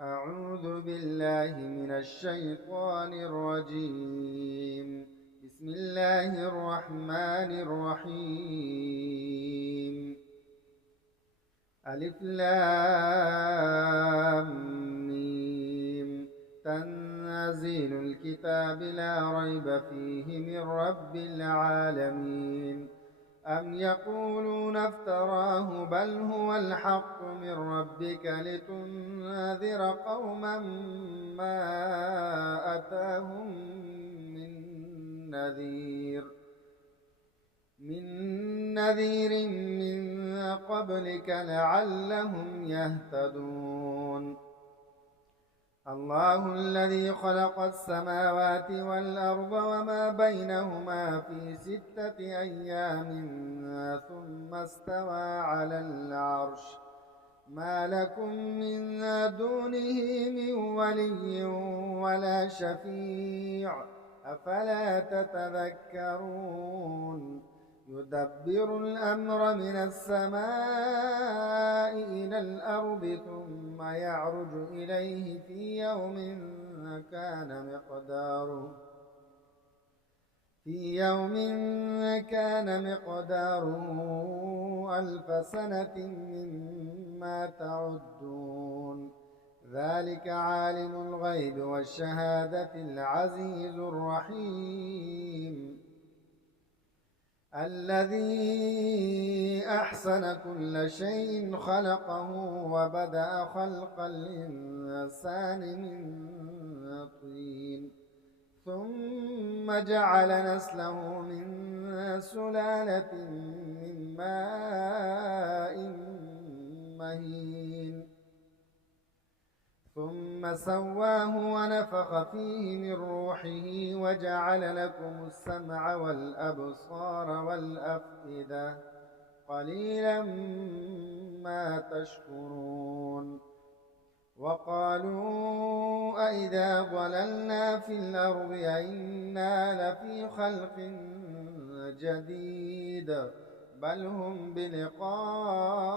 أعوذ بالله من الشيطان الرجيم. بسم الله الرحمن الرحيم. ألف لام ميم. تنزيل الكتاب لا ريب فيه من رب العالمين. أم يقولون افتراه بل هو الحق من ربك لتنذر قوما ما أتاهم من نذير من قبلك لعلهم يهتدون. الله الذي خلق السماوات والأرض وما بينهما في 6 أيام ثم استوى على العرش. ما لكم من دونه من ولي ولا شفيع أفلا تتذكرون. يدبر الأمر من السماء إلى الأرض ثم يعرج إليه في يوم كان مقداره 1000 سنة مما تعدون. ذلك عالم الغيب والشهادة العزيز الرحيم. الذي أحسن كل شيء خلقه وبدأ خلق الإنسان من طين ثم جعل نسله من سلالة من ماء مهين ثم سواه ونفخ فيه من روحه وجعل لكم السمع والأبصار والأفئدة قليلا ما تشكرون. وقالوا أئذا ضللنا في الأرض أئنا لفي خلق جديد بل هم بلقاء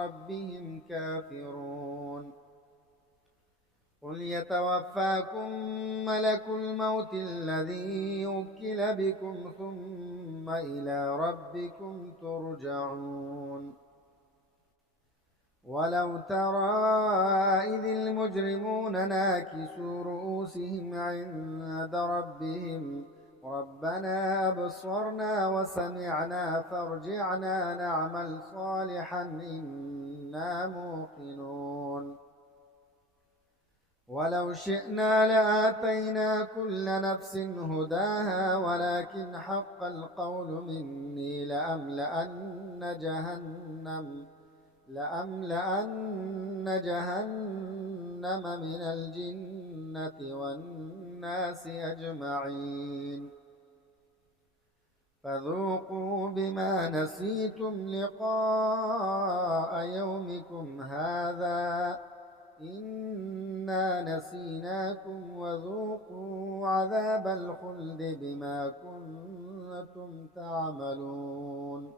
ربهم كافرون. قل يتوفاكم ملك الموت الذي وكل بكم ثم إلى ربكم ترجعون. ولو ترى إذ المجرمون ناكسوا رؤوسهم عند ربهم ربنا أبصرنا وسمعنا فارجعنا نعمل صالحا إنا موقنون. ولو شئنا لآتينا كل نفس هداها ولكن حق القول مني لأملأن جهنم من الجنة والناس أجمعين. فذوقوا بما نسيتم لقاء يومكم هذا إنا نسيناكم وذوقوا عذاب الخلد بما كنتم تعملون.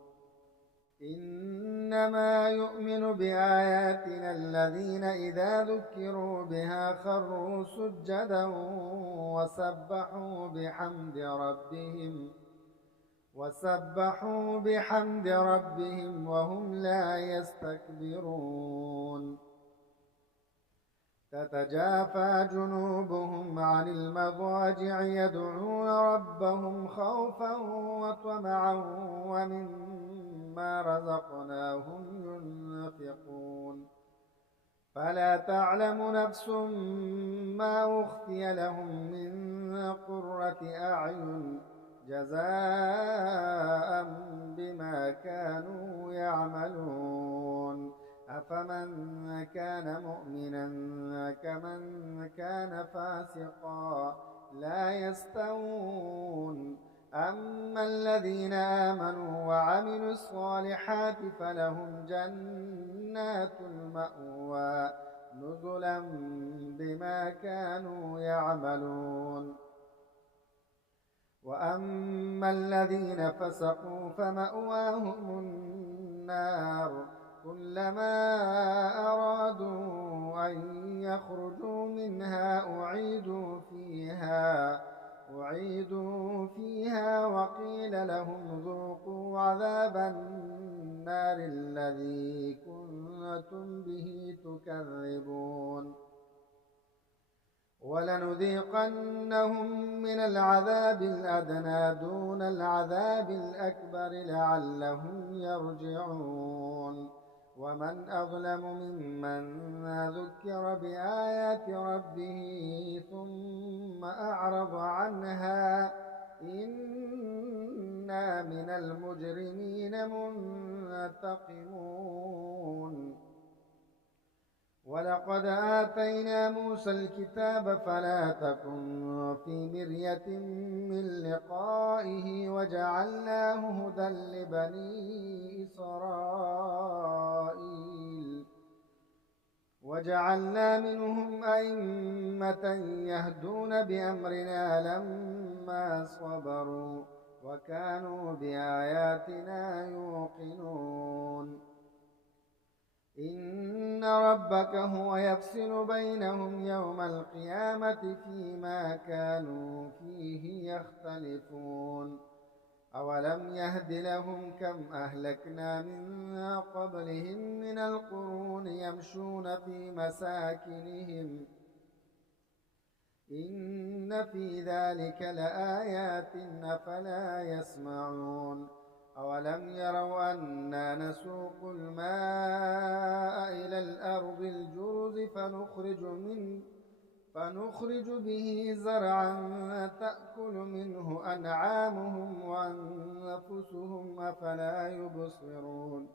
إنما يؤمن بآياتنا الذين إذا ذكروا بها خروا سجدا وسبحوا بحمد ربهم وهم لا يستكبرون. تتجافى جنوبهم عن المضاجع يدعون ربهم خوفا وطمعا ومما رزقناهم ينفقون. فلا تعلم نفس ما أخفي لهم من قرة أعين جزاء بما كانوا يعملون. أفمن كان مؤمنا كمن كان فاسقا لا يستوون. أما الذين آمنوا وعملوا الصالحات فلهم جنات المأوى نزلا بما كانوا يعملون. وأما الذين فسقوا فمأواهم النار كلما أرادوا أن يخرجوا منها أعيدوا فيها وقيل لهم ذوقوا عذاب النار الذي كنتم به تكذبون ولنذيقنهم من العذاب الأدنى دون العذاب الأكبر لعلهم يرجعون ومن أظلم ممن ذكر بآيات ربه ثم أعرض عنها إنا من المجرمين منتقمون ولقد آتينا موسى الكتاب فلا تكن في مرية من لقائه وجعلناه هدى لبني إسرائيل وجعلنا منهم أئمة يهدون بأمرنا لما صبروا وكانوا بآياتنا يوقنون إن ربك هو يفصل بينهم يوم القيامة فيما كانوا فيه يختلفون أولم يهد لهم كم أهلكنا من قبلهم من القرون يمشون في مساكنهم إن في ذلك لآيات أفلا يسمعون أولم يروا أنا نسوق الماء إلى الأرض الجرز فنخرج به زرعا تأكل منه أنعامهم وأنفسهم أفلا يبصرون